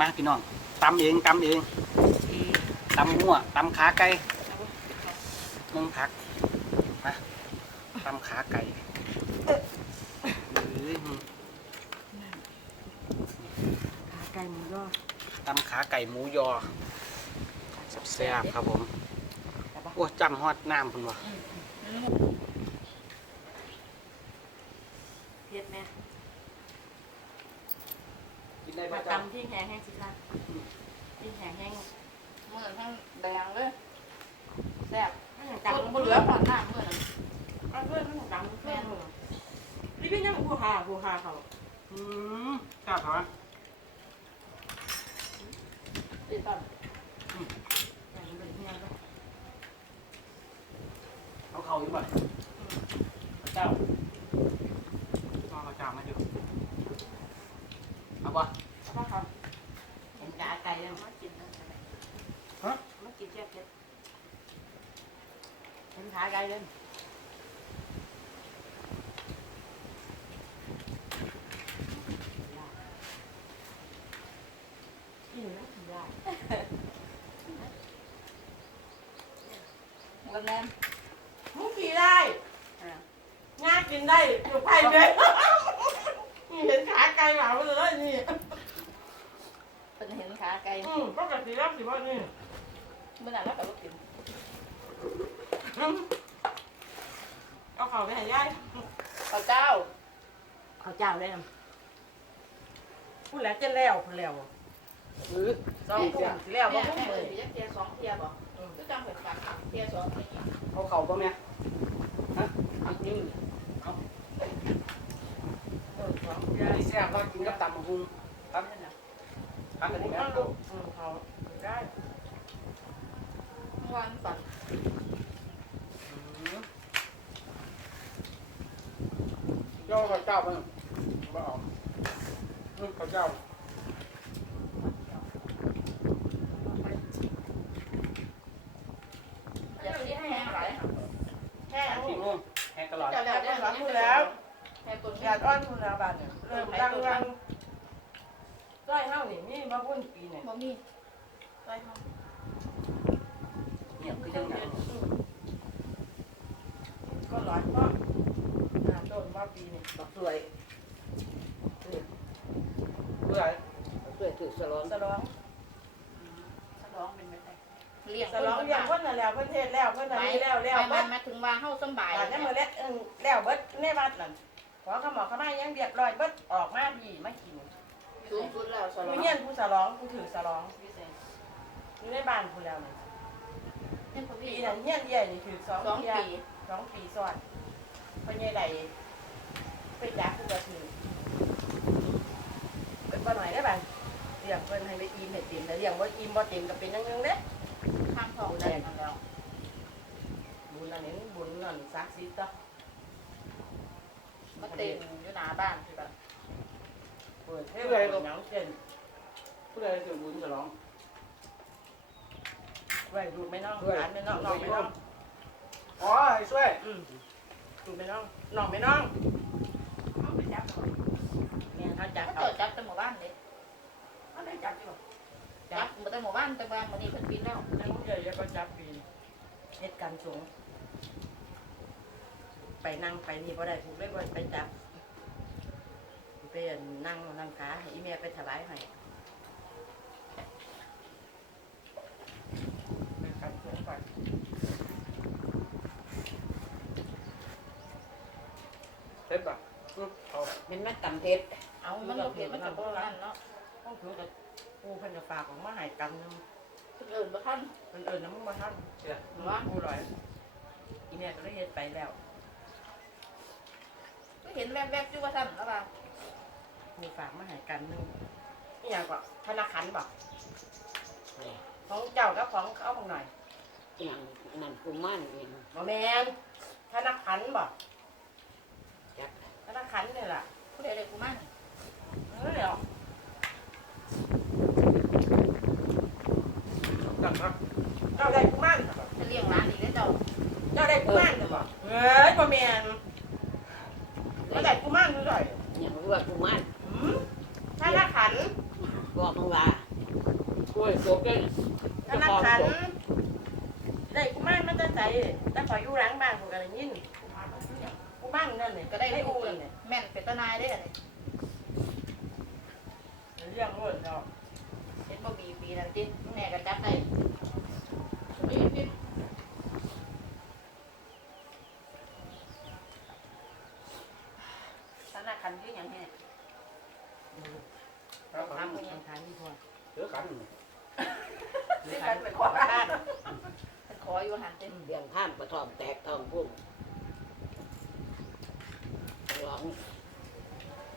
มาพี่น้องตำเองตำเองตำมั่วตำขาไก่นึ่งผักมาตำขาไก่เอ้ยขาไก่หมูยอตำขาไก่หมูยอแซ่บๆครับผมโอ้จำฮอดน้ำพุ่นวะเผ็ดไหม กินได้มาป่ะจ๊ะตำที่แห้งแห้งสิคะที่แห้งแห้งเมื่อทั้งแดงเลยแซ่บถ้าอย่างจังตำบ่เหลือผ่านหน้าเมื่อนั้นเอาเพื่อนถ้าอย่างตำเพื่อนเลยนี่เป็นยังผู้หาผู้หาเขาอืมแซ่บเหรอติดต่ออย่างเป็นเฮียก็เอาเข่าอีกบ่พระเจ้าเอาพระเจ้ามาดูเอา บ่ถ้าเขาเห็นกาไก่แล้วมากินนะฮะไม่กินแค่เผ็ดเห็นขาไก่เลยกินแล้วกินได้วันนั้นมุกกินได้ง่ากินได้อยู่ไผ่เลย นี่เห็นขาไก่เหลาเลยนี่เป็นเห็นขาไก่อืมก็กระสีรับสิว่านี่เมื่อนั้นแล้วก็บ่กินเอาเขาไปให้ยายข้าวเจ้าเขาเจ้าได้นพูดแล้วจะแล้วพูดแล้วเออสองทุ่มสิแล้วบ่แม่ทุ่มแม่เลเลยยยักเทียสองเทียบ่ก็จังเป็นฝากเทียสองนี่เอาเข่าป่ะแม่ฮะอันนี้เออสองยา ยแซ่บว่ากินกับตำบักหุ่งครับครับอันนี้แม่ลูกอืมเขาได้วันฝันเจ้าข้าเจ้าบ้างบ่เอาอืมข้าเจ้า อยากกินแห้งหลาย แห้ง ขี้โมงแห้งตลอด เจ้าแล้วได้หลังมือแล้วแห้งตุน อยากอ้อนคุณอาบั ติมดังรังร้อยเท่านี่มีมาพุ่นปีเนี่ยบ่มีร้อยเท่าเนี่ยคือจังไงก็ร้อยเพราะน้นว่าปีเนี่ยบักสวยเพื่อบักสวยถือสลอนสลองสลองเป็นไปได้เลี้ยงสลองอย่างเพิ่นน่ะแล้วเพิ่นเทศแล้วเพิ่นน่ะมีแล้วแล้วไม่เบิดมาถึงว่าเฮาสบายบาดนี้มื้อแล้วเอิ้นแล้วเบิดในวัดนั่น ขอขมอขมายังเรียบร้อยเบิดออกมาพี่มากินสูงสุดแล้วสอลองยู่เฮียนผู้สลองผู้ถือสลองอยู่ในบ้านผู้แล้วนี่เป็นพปีี่นั้นเฮียนใหญ่นี่ถือสองสองเที่ยปีสองปีซ้อนเพิ่นใหญ่ใดไปจักผู้ก็ถือเพิ่นบ่หน่อยได้อบัดเลี้ยงเพิ่นให้ได้อิ่มให้เต็มแต่เลี้ยงบ่อิ่มบ่เต็มก็เป็นจังนึงเด้ข้ามทองได้นั่นแล้วบุญอันนี้บุญนั่นศักดิ์สิทธิ์ต่อ มาเต็มอยู่หน้าบ้านคือแบบเปิดให้เลยหนังเส้นผู้ใดถือบุญจะร้องไว้ดูไม่น้องหลานไม่น้องน้องไม่น้องอ๋อให้ช่วยดูไม่น้องน้องไม่น้องเอาไปจับเนี่ยเขาจับเขาจับแต่หมู่บ้านเลยเขาได้จับอยู่จับแต่หมู่บ้านแต่บ้านมื้อนี้เพิ่นปิดแล้วแล้วเดี๋ยวก็จับปีนเหตุการณ์สูง ไปนั่งไปนี่บ่ได้ถูกเลยบ่ไปจับไปนั่งนั่งขาให้อีเมียไปถวายให้เหตุการณ์สงฆ์ก่อนเฮ็ดป่ะอืมเอาเป็นมันตำเพชรเอามันบ่เผ็ดมันก็บ่นั่นเนาะต้องถือกับกูเพิ่นจะฝากของมาให้กันนึงเพิ่นเอิ้นบ่ทันเพิ่นเอิ้นน้ำมึงมาทันเชื่อว่ากูร้อยอีเนี่ยก็ได้เฮ็ดไปแล้วก็ เห็นแวบๆอยู่ว่าทันแล้วว่ากูฝากมาให้กันนึงนี่อย่างก็ธนาคารบอกของเจ้ากับของเขาบางหน่อยอย่างนั้นกูมั่นเองบ่แม่นธนาคารบอกจักธนาคารนี่ล่ะผู้ใดได้กูมันเออเดี๋ยวจังครับเจ้าได้กุมารจะเลี้ยงหลานอีกแล้วเจ้าเจ้าได้กุมารบ่เอ้ยบ่แม่นเจ้าได้ กุมารด้วยอย่างว่ากูมั่นหืมธนาคารบอกมึงว่าธยจบเลยธนาคารได้กูมานมันจะใส่แต่ขอยอยู่หลังบ้านผมก็ได้ยินกูมานนั่นนี่ก็ก็ได้ได้ได้ได้อูอูนนี่แม่นเป็นตานายได้อันนี้เรื่องรถเนาะเห็นบ่มีปีนั้นติแม่ก็จับได้นี่นี่ ธนาคารคือหยังไง แล้วก็ ถาม คนธนาคารที่พอเจอกันที่กันเป็นของบ้านเป็นขออยู่หันเต็มเลี้ยงข้ามกระท่อมแตกทองพุ่งหลอง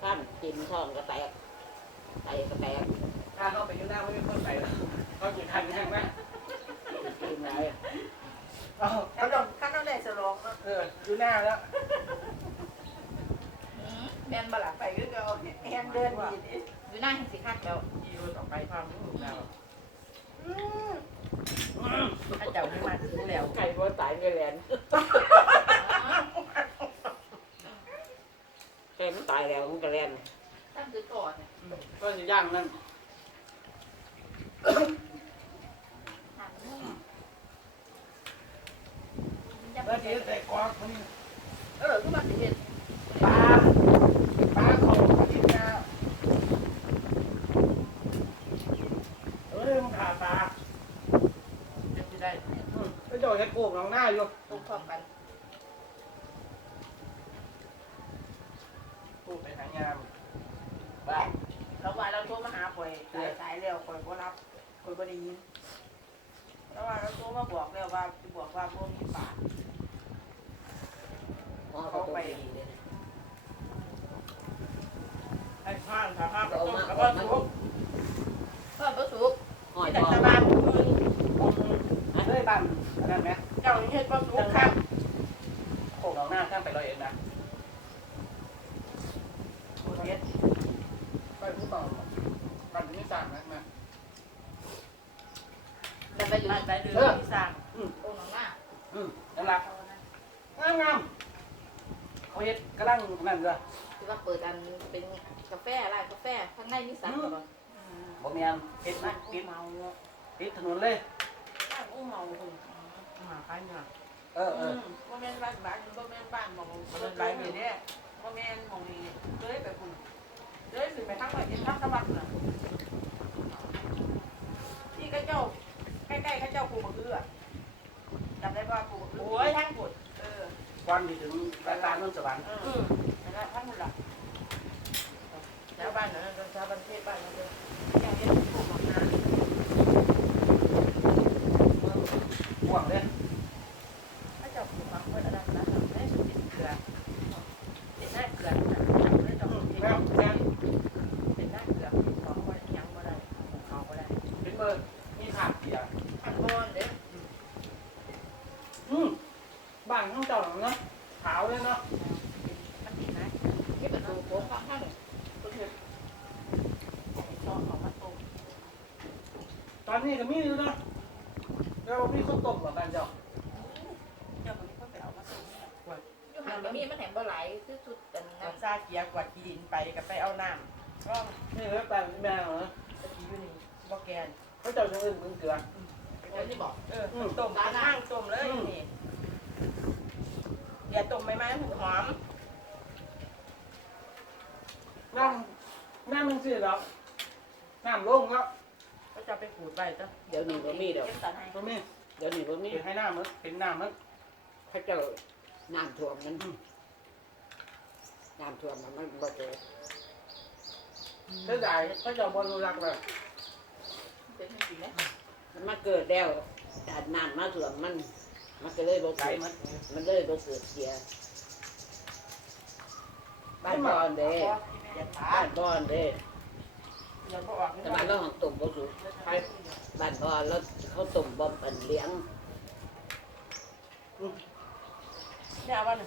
ข้ามกินทองก็แตกไตก็แตกถ้าเขาไปอยู่หน้าไม่มีคนใส่แล้วเขากี่คันแห้งไหมกินไหนเอาเขาต้องเขาต้องได้สลองเนาะเอออยู่หน้าแล้วแม่นบ่ล่ะไปคือเก่าแฮงเดินดีดิ อยู่หน้าเห็นสิคักแล้วอีโรต่อไปความรู้แล้วถ้าเจ้าที่มาถึงแล้วไก่บัวตายไม่แลนไก่มันตายแล้วมันก็แลนตั้งคือต่อเนี่ยก็จะย่างนั่นหันนี่จะแล้วทีใส่กอกมันเออคือมันสิเฮ็ด ปลาปลาเขาอาทิตย์หน้าเอ้ยมันขาด ปลาจะได้อืมแล้วเจ้าเห็ดกูกน้องหน้าอยู่ตรงพร้อมกันกูไปหางามบ้าแล้วว่าเราโทรมาหาข่อยสายสายแล้วข่อยบ่รับข่อยบ่ได้ยินแล้วว่าเราโทรมาบอกแล้วว่าสิบอกว่าบ่มีปากเขาไปดีเลยไอ้ข้างถ้าข้างก็ต้องก็ต้องทุกเพิ่มบ่สุกห อยแต่ทองตะบ้านมึงเฮ้ยบ้านนนั้นไหมเจ้าเฮ็ดบ่ทุกครับโขกน้องหน้าข้างไปร้อยเอ็ดนะเฮ็ดไปผู้ต่อบ้านที่สั่งนะแมาแต่ไปอยู่บ้านไปเดือนที่สร้างตรงหน้าอืมน้ำหลักงามงามเขาเฮ็ดกระลังนั่นเลยที่ว่าเปิดอันเป็นกาแฟร้านกาแฟข้างในมีสังบ่บ่มีอันเฮ็ด บ้าบ้านนกูติดเมาเนาะติดถนนเลยบ้านกูเมาคุณมาขายเนี่ยเออเออบ่แม่นบ้านบ้านบ่แม่นบ้านหม่องบ่แม่นบ้านนี่เด้บ่แม่นหม่องนี้เลยไปคุณเลยสิไปทางไหนทางตะวันน่ะที่เขาเจ้าใกล้ๆเขาเจ้าปลูกมะเขือจำได้ป่ะปลูกมะเขือโอ้ยทางกุดเออควันที่ถึงตาตาเมืองสวรรค์อืมนั่นแหละทางกุดล่ะชาวบ้านนั้นชาวบ้านเทศบ้านนั้นเลยอย่างเดียวปลูกมะนาว ห่วงเลย ถ้าเจ้าปลูกมะเขืออะไรนะได้สุดติดเกลือติดหน้าเกลือนะได้ดอก อืม เห็น แม่แม่ เป็นหน้าเกลือของไว้ยังบ่ได้เขาบ่ได้ เป็นเบอร์มีขาดเสีย ข้างบนเด้อ อืมบ้านข้างเจ้าหลังเนาะขาวเลยเนาะ มันติดนะ เก็บประตูโค้งข้างข้าง ชอบของมาต้ม ตอนนี้ก็มีอยู่เนาะแล้วมีข้าวต้มเหมือนกันเจ้า เจ้าคนนี้ก็ไปเอามาต้มนี่แหละกวด อยู่ห่างก็มีมันแหมบ่หลายคือสุดกัน กว นะ ดซาเกียกวดขี้ดินไปก็ไปเอาน้ำก็นี่แล้วแต่แม่เหรอตะกี้อยู่นี่บ่แกนเขาเจ้าจะอื่นมึงเกลือโอ้ยนี่บอกเออต้มข้างต้มเลยนี่เดี๋ยวต้มไม่ไหมหอมน้ำน้ำมันสิหรอน้ำลงแล้วก็จะไปขูดไปจ้ะเดี๋ยวหนี้ก็มีดอกเก็บตันให้ก็มีเดี๋ยวหนี้ก็มีเป็นให้น้ำมันเป็นน้ำมันเขาเจ้าน้ำท่วมมัน น้ำท่วมมันมันบ่เจอเสียดายเขาเจ้าบอลรักเลยเป็นให้ดีนะมันมาเกิดแล้วแต่น้ำมาท่วมมัน มันก็เลยบ่ไหลเกิดมันมันเลยบ่เกิดเสียบ้านบอนเด้เดี๋ยวตาบ้านบอนเด้เดี๋ยวก็ออกนี่แต่บ้านเราหังตุ่มบ่สุกไปบ้านบอนแล้วเขาตุ่มบ่อันเลี้ยงเนี่ยเอาวันนึ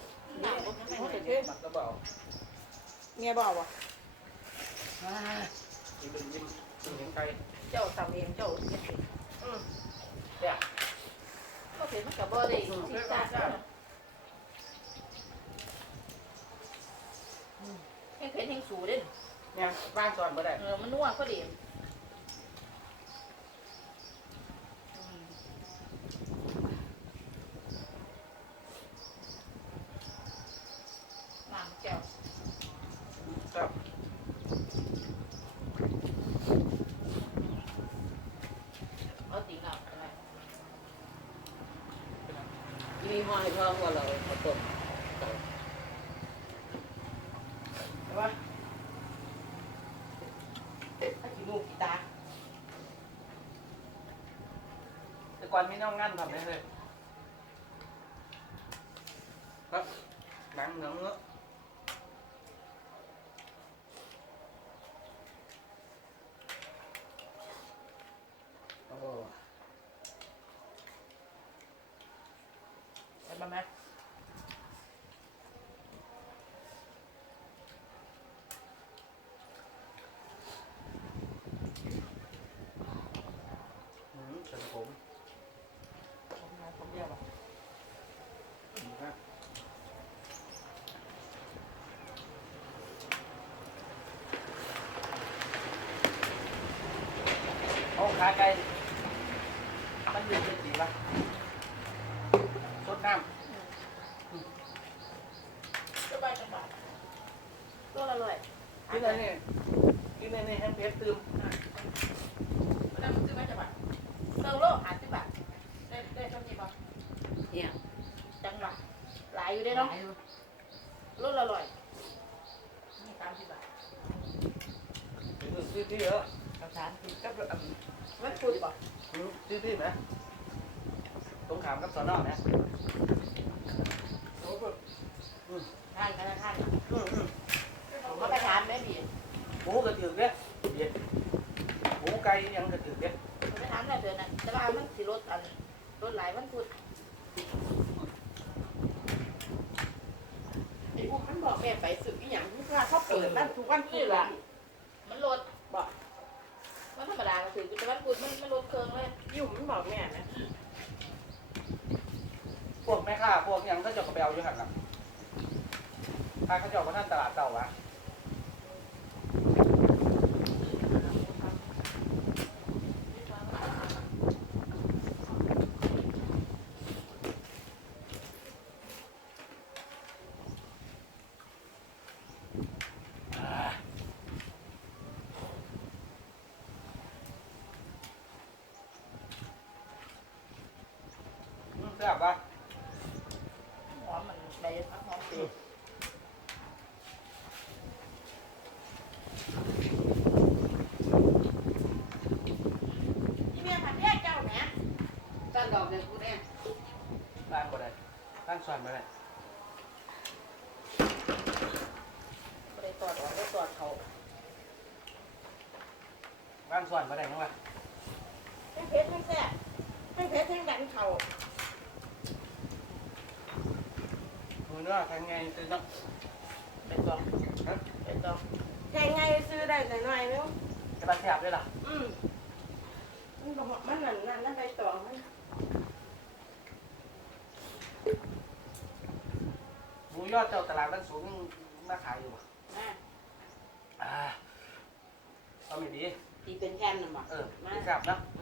งน้ำบ่ให้โอ้ให้ยเมียบอกว่าเป็นยิ่งยิ่งไกลเจ้าทำเองเจ้าเฮ็ดเองอืมเนี่ยก็เห็นมันกับ่ได้ที่จ้าแห้งเผ็ดแห้งสูเด้เนี่ยบ้านตอนบ่ได้เออมันนัวก็ดี มีห้อยท้องว่าเราเอาต้ม ใช่ปะถ้ากี่ลูกกี่ตา แต่ ก่อนมีน้องงั้นทำไหมเลยครับหนังเหนืองเนื้อโอ้ใช่ปะแม่หืมเสริมผม ผมมาผมเรียกว่า นะเอา ขาไก่มันยืนเป็นสีปะสดน้จะไปจังหวัดตัวละร้อยำกินอะไรนี่กินอะไรนี่แฮมเพชรตืมแล้วมันซื้อมาจังหวัดเติมโลหาสิบบาทได้ได้เท่านี้ป่ะเนี่ยจังหวัดหลายอยู่ได้เนาะรถละร้อยนี่สามสิบบาท ซื้อที่เหรอกับสามสิบกับ อันมันพูดป่ะหืมซื้อที่ไหมตรงขามกับสอนอไหมโอ้โหอืมทานกันนะทานอืมอืมผมก็ไปทานแม่บีหมูกระถือเนี่ยเย็นหมูไก่ยังกระถือเนี่ยผมไปทานได้เดือนนั้นแต่ว่ามันสิรถอันรถหลายมันพูดไอ้พวกมันบอกแม่ไปสึกอีหยังที่ว่าเขาเปิดนั่นทุกวันพุธละมันลดบ่มันธรรมดาก็ถือแต่วันพุธมันมันลดเครื่องเลยยุ่มมันบอกแม่นะพวกแม่ค้าพวกหยังก็จะกระเบลอยู่หันหลังถ้าเขาเจะเอามาท่านตลาดเก่าวะ ซ่บปะหอมมันใบพักหอมเปรี้ยวนี่แม่ผัดแยกเจ้าแหมตั้งดอกเนี่ยกูเนี่ยตั้งบ่ได้ตั้งซอยมาได้ไม่ได้ตอดออกได้ตอดเขาตั้งซอยมาได้ยังวะทั้งเพชรทั้งแซ่บทั้งเพชรทั้งดันเขา มือ เนื้อแข็งไงตื่นเนาะเป็นตอฮะเป็นตอแค่ไงซื้อได้หน่อยนึงจะมาแซ่บด้วยล่ะอืมมันบอกว่ามันนั่นนั่นนั่นใบตอมันหมูยอดเจ้าตลาดนั้นสูงมาขายอยู่วะอะอ่าเอาไม่ดีตีเป็นแผ่นน่ะบ่เออไม่แซ่บเนาะอืม